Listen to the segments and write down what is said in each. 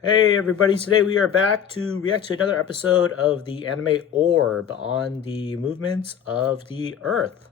Hey everybody, today we are back to react to another episode of the anime Orb on the movements of the Earth.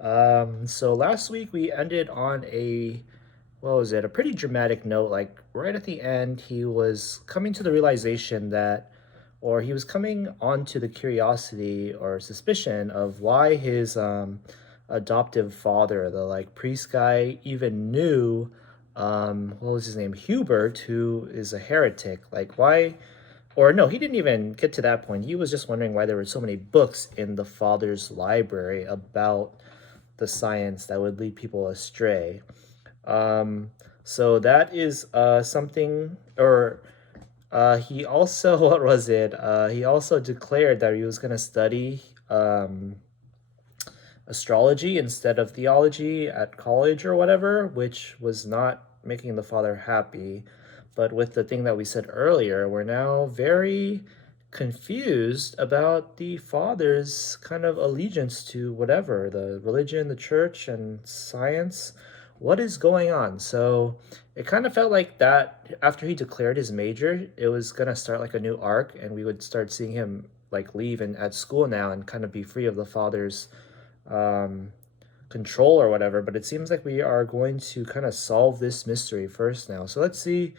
So last week we ended on what was it, a pretty dramatic note. Like right at the end, he was coming to the realization that, or he was coming onto the curiosity or suspicion of why his adoptive father, the like priest guy, even knew what was his name, Hubert, who is a heretic. Like why, or no, he didn't even get to that point. He was just wondering why there were so many books in the father's library about the science that would lead people astray. um so that is something, or he also what was it, he also declared that he was going to study astrology instead of theology at college or whatever, which was not making the father happy. But with the thing that we said earlier, we're now very confused about the father's kind of allegiance to whatever, the religion, the church, and science. What is going on? So it kind of felt like that after he declared his major, it was going to start like a new arc, and we would start seeing him like leave and at school now and kind of be free of the father's um, control or whatever. But it seems like we are going to kind of solve this mystery first now. So let's see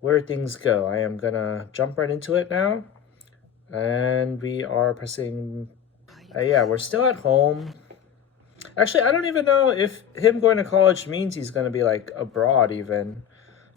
where things go. I am gonna jump right into it now. And we are pressing. Yeah, we're still at home. Actually, I don't even know if him going to college means he's gonna be like abroad even.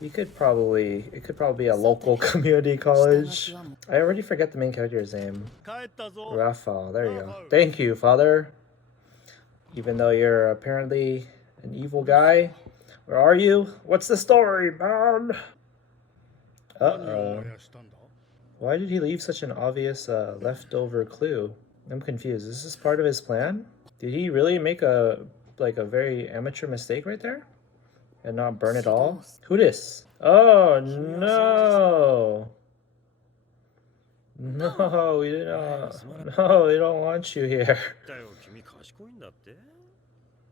He could probably, it could probably be a local community college. I already forget the main character's name. Rafa, there you go. Thank you, father. Even though you're apparently an evil guy. Where are you? What's the story, man? Uh-oh. Why did he leave such an obvious leftover clue? I'm confused. Is this part of his plan? Did he really make a very amateur mistake right there? And not burn it all? Who this? Oh no! No, we didn't. No, we don't want you here. だよ、君賢いんだって。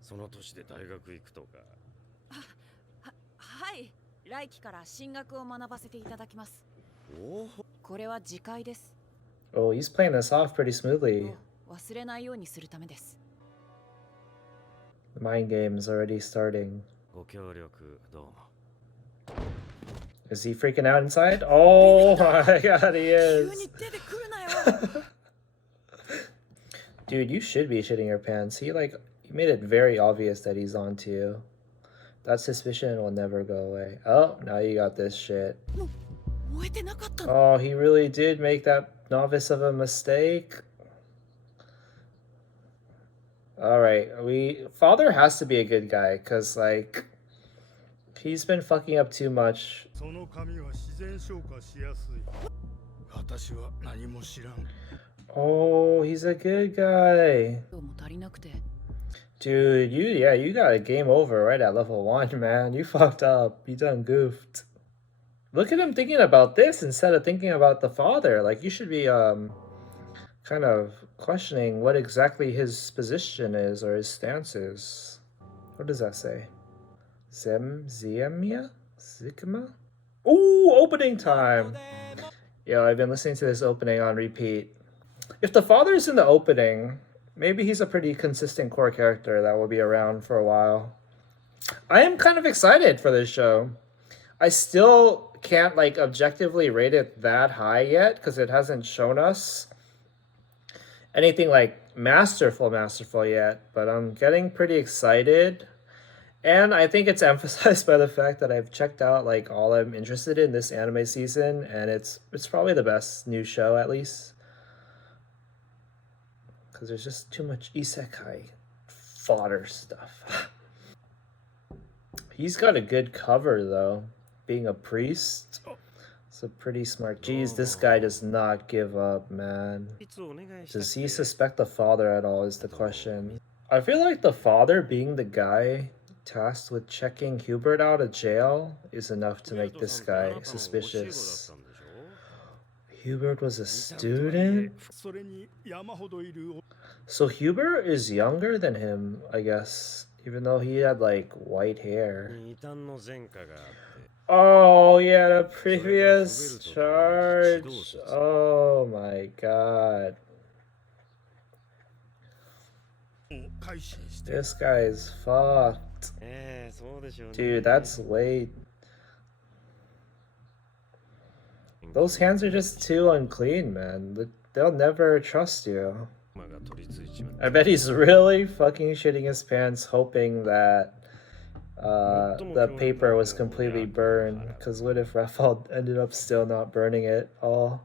その年で大学行くとか。はい、来期から進学を学ばせていただきます。これは次回です。 Oh, he's playing this off pretty smoothly. 忘れないようにするためです。 The mind game's already starting. ご協力どうも。 Is he freaking out inside? Oh my god, he is. Dude, you should be shitting your pants. He made it very obvious that he's on to you. That suspicion will never go away. Oh, now you got this shit. Oh, he really did make that novice of a mistake. Alright, father has to be a good guy, cause like he's been fucking up too much. Oh, he's a good guy. Dude, you got a game over right at level 1, man. You fucked up. You done goofed. Look at him thinking about this instead of thinking about the father. Like, you should be kind of questioning what exactly his position is or his stance is. What does that say? Ziemia? Zikma? Ooh, opening time! Yo, I've been listening to this opening on repeat. If the father's in the opening, maybe he's a pretty consistent core character that will be around for a while. I am kind of excited for this show. I still can't like objectively rate it that high yet because it hasn't shown us anything like masterful yet, but I'm getting pretty excited. And I think it's emphasized by the fact that I've checked out like all I'm interested in this anime season, and it's probably the best new show, at least. Because there's just too much isekai fodder stuff. He's got a good cover though. Being a priest. It's a pretty smart. Jeez, this guy does not give up, man. Does he suspect the father at all is the question. I feel like the father being the guy tasked with checking Hubert out of jail is enough to make this guy suspicious. Hubert was a student? So Hubert is younger than him, I guess, even though he had like white hair. Oh, yeah, the それが増え previous るとともに地動 charge. 説 Oh my god. 改心して This guy is fucked. そうでしょうね Dude, that's way. Those hands are just too unclean, man. They'll never trust you. 馬が取り付いちまっ I た bet he's really fucking shitting his pants, hoping that the paper was completely burned. Because what if Raphael ended up still not burning it all?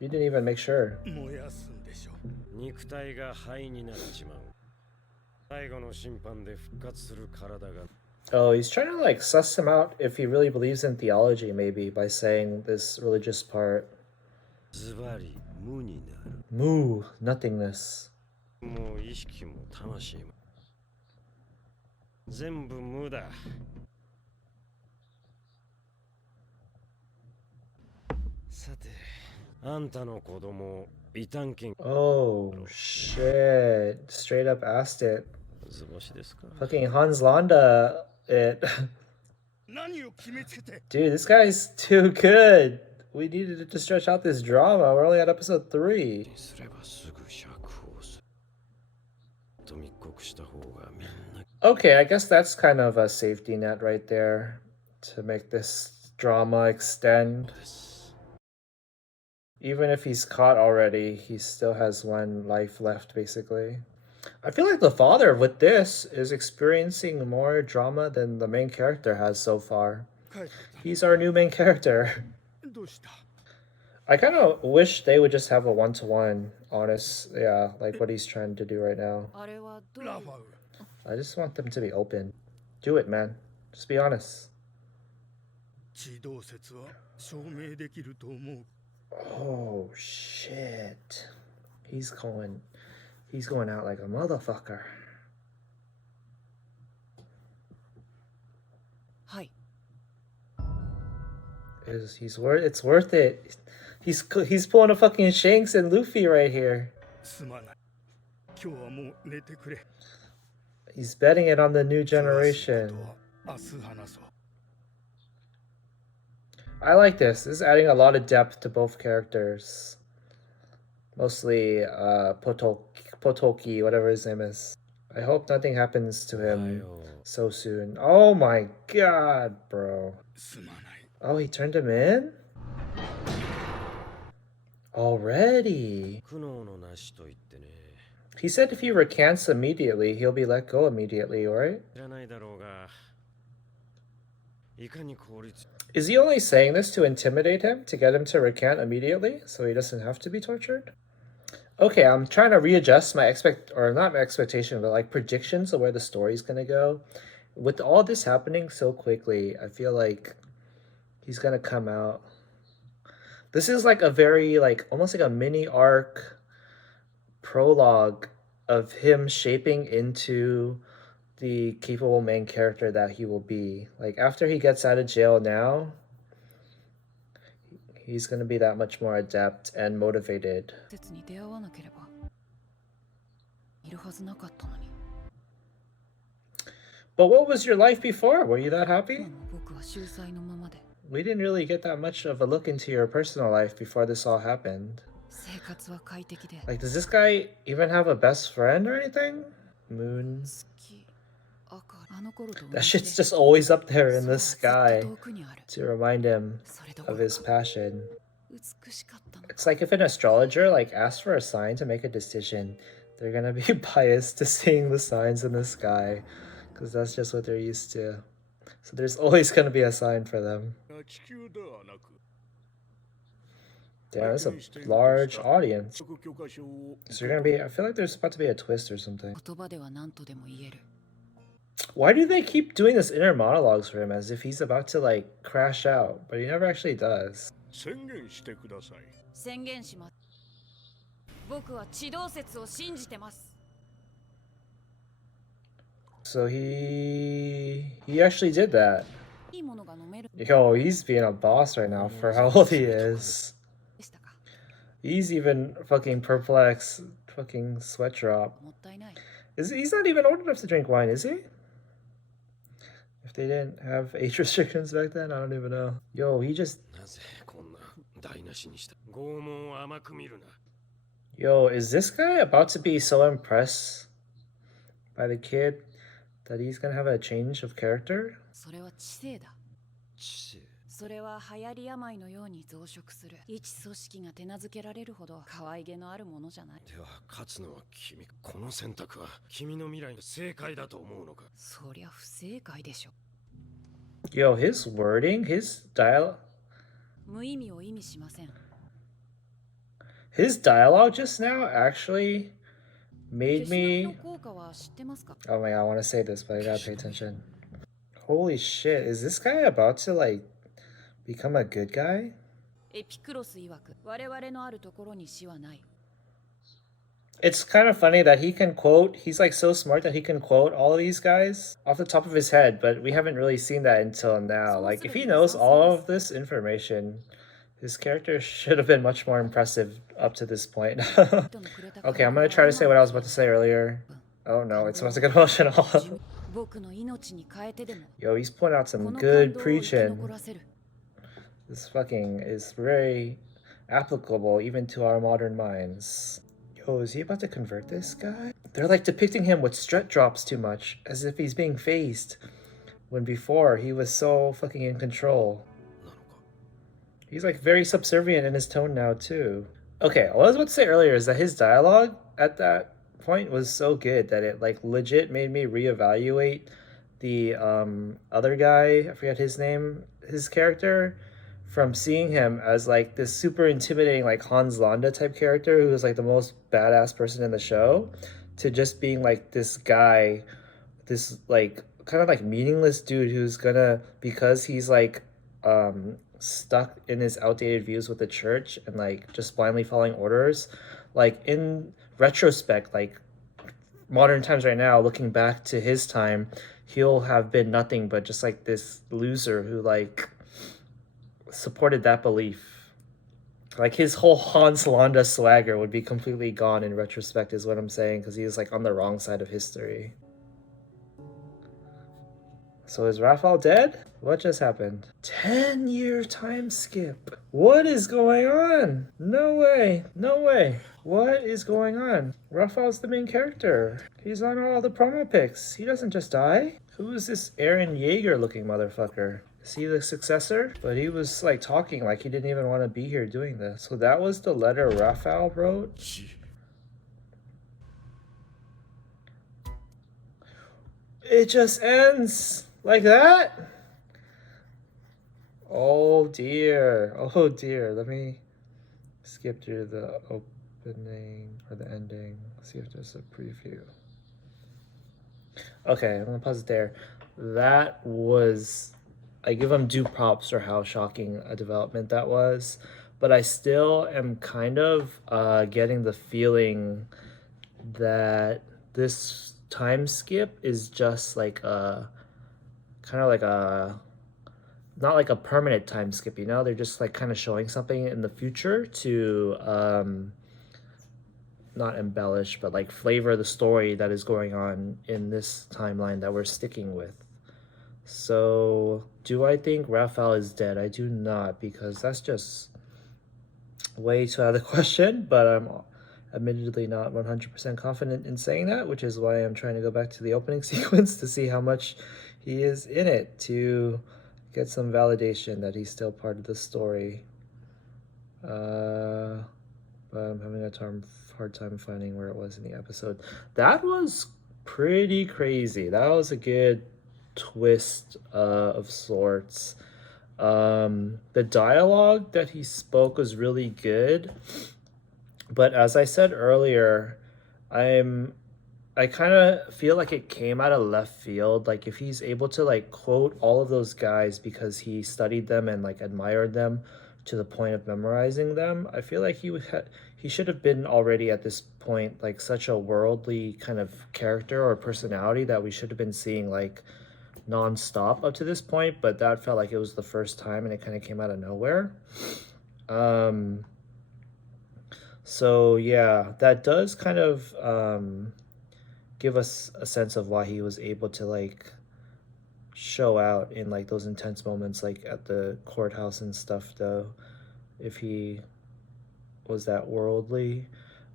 You didn't even make sure. 燃やすんでしょう肉体が灰になっちまう最後の審判で復活する体が Oh, he's trying to like suss him out if he really believes in theology, maybe by saying this religious part. ズバリ無になる Moo, nothingness. もう意識も魂も全部無ださてあんたの子供異端犬 Oh, shit. Straight up asked it. 図星ですか Fucking Hans Landa it. 何を決めつけて Dude, this guy's too good. We needed to stretch out this drama. We're only at episode 3. すればすぐ釈放すると密告した方がみんな Okay, I guess that's kind of a safety net right there to make this drama extend. です Even if he's caught already, he still has one life left, basically. I feel like the father with this is experiencing more drama than the main character has so far. 帰って He's our new main character. どうした I kind of wish they would just have a one-to-one, honest, yeah, like what he's trying to do right now. あれはどういうラファウ I just want them to be open. Do it, man. Just be honest. 地動説は証明できると思う Oh shit. He's going out like a motherfucker. はい It's worth it. He's pulling a fucking Shanks and Luffy right here. すまない今日はもう寝てくれ He's betting it on the new 詳しい generation. ことは明日話そう I like this. This is adding a lot of depth to both characters. Mostly Potoki, whatever his name is. I hope nothing happens to だ him よ so soon. Oh my god, bro. すまない Oh, he turned him in? Already? 苦悩のなしと言ってね He said if he recants immediately, he'll be let go immediately, right? 知らないだろうがいかに効率 Is he only saying this to intimidate him, to get him to recant immediately, so he doesn't have to be tortured? Okay, I'm trying to readjust my not my expectation, but like predictions of where the story's gonna go. With all this happening so quickly, I feel like he's gonna come out. This is like a very like almost like a mini arc prologue of him shaping into the capable main character that he will be. Like after he gets out of jail now, he's gonna be that much more adept and motivated. 説に出会わなければいるはずなかったのに But what was your life before? Were you that 今 happy? の僕は秀才のままで We didn't really get that much of a look into your personal life before this all happened. 生活は快適で Like, does this guy even have a best friend or anything? Moon. 好き赤あの頃と同 That じで shit's just always up there in 空 the はずっ sky と遠くにある to remind him それどこ of ろ his か passion. 美しかったの It's like if an astrologer like asks for a sign to make a decision, they're gonna be biased to seeing the signs in the sky, because that's just what they're used to. So there's always gonna be a sign for them. 気球ではなく Damn, that's a large audience. 入許可証を So you're gonna be. I feel like there's about to be a twist or something. 言葉では何とでも言える Why do they keep doing this inner monologues for him as if he's about to like crash out, but he never actually does? 宣言してください宣言します僕は地動説を信じてます So he actually did that. いいものが飲める Yo, he's being a boss right now for how old he is. でしたか He's even fucking perplexed. Fucking sweat drop. もったいない He's not even old enough to drink wine, is he? If They didn't have age restrictions back then? I don't even know. Yo, he just... なぜこんな台無しにした。拷問を甘く見るな。 Yo, is this guy about to be so impressed by the kid that he's gonna have a change of character? それは知性だ。知性。それは流行り病のように増殖する。一組織が手なずけられるほど可愛げのあるものじゃない。では勝つのは君。この選択は君の未来の正解だと思うのか。そりゃ不正解でしょ。 Yo, his wording, his dialogue... 無意味を意味しません。 His dialogue just now actually made 消しの実 me... の効果は知ってますか？ Oh my god, I want to say this, but I gotta pay attention. Holy shit, is this guy about to, like, become a good guy? エピクロス曰く、我々のあるところに死はない。 It's kind of funny that he can quote, he's like so smart that he can quote all of these guys off the top of his head, but we haven't really seen that until now. Like, if he knows all of this information, his character should have been much more impressive up to this point. Okay, I'm gonna try to say what I was about to say earlier. Oh no, it's about to get emotional. 僕の命に変えてでも Yo, he's putting out こ some の感 good 動を生き preaching. 残らせる。 This fucking is very applicable even to our modern minds. Yo, is he about to convert this guy? They're like depicting him with strut drops too much, as if he's being phased, when before he was so fucking in control. なのか。 He's like very subservient in his tone now too. Okay, what I was about to say earlier is that his dialogue at that point was so good that it like legit made me reevaluate the other guy, I forget his name, his character, from seeing him as like this super intimidating like Hans Landa type character who was like the most badass person in the show, to just being like this guy, this like kind of like meaningless dude who's gonna, because he's like stuck in his outdated views with the church and like just blindly following orders, like in retrospect, like modern times right now, looking back to his time, he'll have been nothing but just like this loser who like supported that belief. Like his whole Hans Landa swagger would be completely gone in retrospect is what I'm saying, because he was like on the wrong side of history. So is Raphael dead? What just happened? 10-year time skip. What is going on? No way. No way. What is going on? Raphael's the main character. He's on all the promo pics. He doesn't just die. Who is this Aaron Yeager looking motherfucker? Is he the successor? But he was like talking like he didn't even want to be here doing this. So that was the letter Raphael wrote? It just ends like that? Oh dear. Oh dear. Let me skip through the opening or the ending. See if there's a preview. Okay, I'm gonna pause it there. That was, I give him due props for how shocking a development that was, but I still am kind of getting the feeling that this time skip is just like a kind of like a, not like a permanent time skip, you know? They're just like kind of showing something in the future to not embellish, but like flavor the story that is going on in this timeline that we're sticking with. So do I think Raphael is dead? I do not, because that's just way too out of the question, but I'm admittedly not 100% confident in saying that, which is why I'm trying to go back to the opening sequence to see how much he is in it, to get some validation that he's still part of the story. But I'm having a hard time finding where it was in the episode. That was pretty crazy. That was a good twist of sorts. The dialogue that he spoke was really good, but as I said earlier, I kind of feel like it came out of left field. Like if he's able to like quote all of those guys because he studied them and like admired them to the point of memorizing them, I feel like he should have been already at this point like such a worldly kind of character or personality that we should have been seeing like non-stop up to this point, but that felt like it was the first time and it kind of came out of nowhere. So yeah, that does kind of give us a sense of why he was able to like show out in like those intense moments, like at the courthouse and stuff, though, if he was that worldly.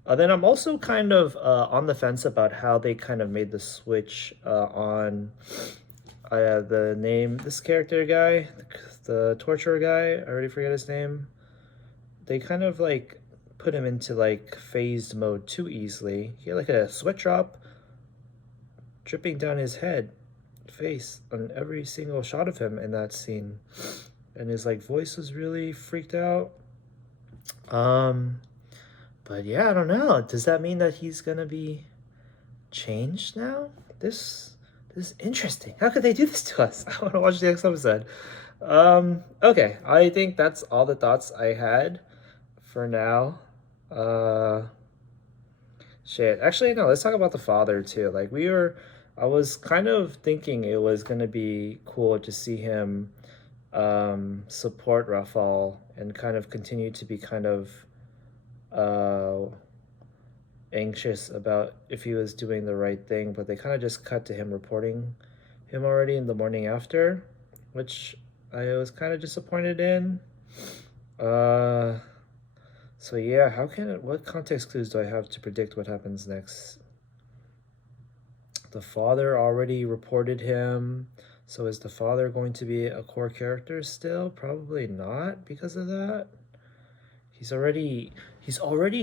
Then I'm also kind of on the fence about how they kind of made the switch on the name, this character guy, the torturer guy, I already forget his name. They kind of like put him into like phased mode too easily. He had like a sweat drop dripping down his face on every single shot of him in that scene, and his like voice was really freaked out. But yeah, I don't know. Does that mean that he's gonna be changed now? This is interesting. How could they do this to us? I want to watch the next episode. Okay, I think that's all the thoughts I had for now. Shit. Actually, no, let's talk about the father too. I was kind of thinking it was gonna be cool to see him support Rafal and kind of continue to be kind of anxious about if he was doing the right thing, but they kind of just cut to him reporting him already in the morning after, which I was kind of disappointed in. So yeah, what context clues do I have to predict what happens next? The father already reported him, so is the father going to be a core character still? Probably not because of that. He's already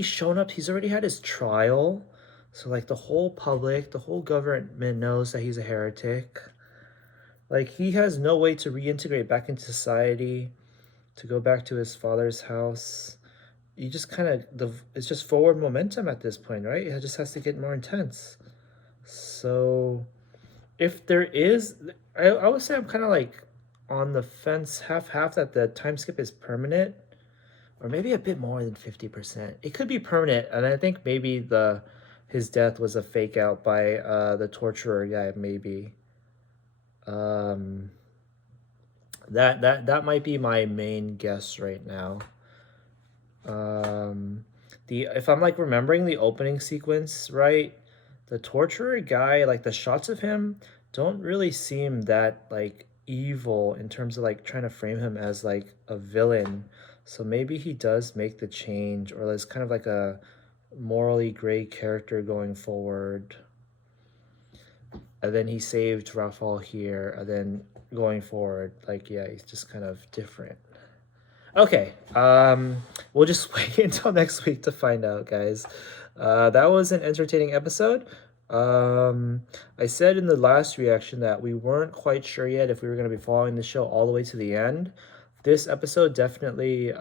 shown up. He's already had his trial. So like the whole public, the whole government knows that he's a heretic. Like he has no way to reintegrate back into society, to go back to his father's house. You just kind of it's just forward momentum at this point, right? It just has to get more intense. So if there is, I would say I'm kind of like on the fence half that the time skip is permanent, or maybe a bit more than 50%. It could be permanent, and I think maybe his death was a fake out by the torturer guy, maybe. That might be my main guess right now. If I'm like remembering the opening sequence right, the torturer guy, like the shots of him don't really seem that like evil in terms of like trying to frame him as like a villain. So maybe he does make the change, or is kind of like a morally gray character going forward. And then he saved Rafal here, and then going forward, like yeah, he's just kind of different. Okay, we'll just wait until next week to find out, guys. That was an entertaining episode. I said in the last reaction that we weren't quite sure yet if we were going to be following the show all the way to the end. This episode definitely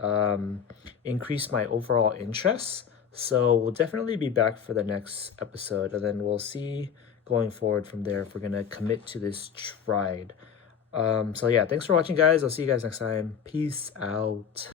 increased my overall interest. So we'll definitely be back for the next episode, and then we'll see going forward from there if we're going to commit to this ride. So yeah, thanks for watching, guys. I'll see you guys next time. Peace out.